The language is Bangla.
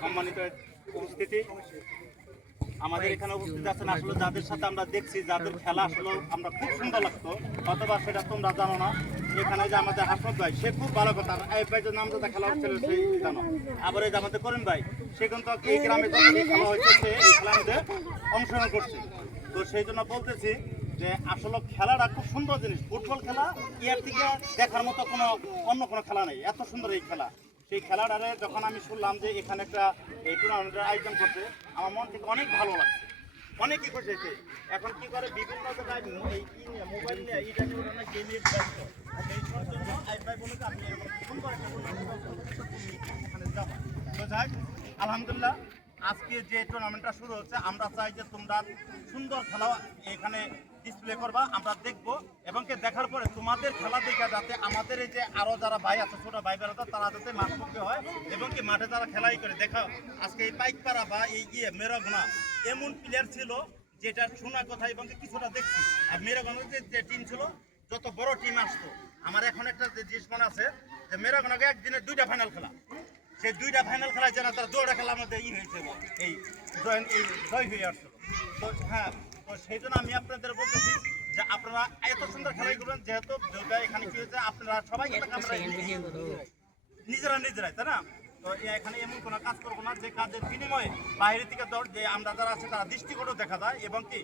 সম্মানিত উপস্থিতি, আমাদের এখানে উপস্থিত আছেন আসলে যাদের সাথে আমরা দেখছি, যাদের খেলা আসলে আমরা খুব সুন্দর লাগতো, অথবা সেটা তোমরা জানো না। এখানে যে আমাদের হাসমত ভাই, সে খুব ভালো কথা। আইব ভাই যে নাম যাতে খেলা হচ্ছিল সেই জানো। আবার এই যে আমাদের করিম ভাই, সে কিন্তু এই গ্রামে যত খেলা হয়েছে সে এই খেলার মধ্যে অংশগ্রহণ করছে। তো সেই জন্য বলতেছি যে আসলে খেলাটা খুব সুন্দর জিনিস। ফুটবল খেলা ইয়ার থেকে দেখার মতো অন্য কোনো খেলা নেই, এত সুন্দর এই খেলা। সেই খেলাটারে যখন আমি শুনলাম যে এখানে একটা এই টুর্নামেন্টের আয়োজন করছে, আমার মন থেকে অনেক ভালো লাগছে, অনেকই খুশি হয়েছে। এখন কি করে বিভিন্ন জায়গায় এই মোবাইল নিয়ে এই জাতীয় গেমের ব্যস্ত, এই জন্য আইব ভাই বলে যে আমি এরকম সুন্দর একটা এখানে যাবো। তো যাই, আলহামদুলিল্লাহ আজকে যে টুর্নামেন্টটা শুরু হচ্ছে, আমরা চাই যে তোমরা সুন্দর খেলা এখানে ডিসপ্লে করবা, আমরা দেখবো এবং দেখার পরে তোমাদের খেলা দেখে যাতে আমাদের এই যে আরো যারা ভাই আছে, ছোট ভাই বেরোতো, তারা যাতে মাঠমুখী হয় এবং মাঠে যারা খেলাই করে দেখা। আজকে এই পাইকপাড়া বা এই মেরগনা এমন প্লেয়ার ছিল যেটা শোনা কথা এবং কিছুটা দেখছি। আর মেরগনার যে টিম ছিল, যত বড় টিম আসতো, আমার এখন একটা জিনিস মনে আছে যে মেরগনাকে একদিনে 2টা ফাইনাল খেলা, সেই 2টা ফাইনাল খেলায় যারা তারা দৌড়া খেলা আমাদের হয়েছে, এই জয় হয়ে আসছিল। তো হ্যাঁ, তো সেই জন্য আমি আপনাদের বলতেছি যে আপনারা এত সুন্দর খেলাই করবেন, যেহেতু এখানে কি হয়েছে আপনারা সবাই নিজেরাই, তাই না? তো এখানে এমন কোনো কাজ করবো না যে কাজের বিনিময়ে বাইরে থেকে যে আমরা যারা আছে তারা দৃষ্টিকোণও দেখা যায় এবং কি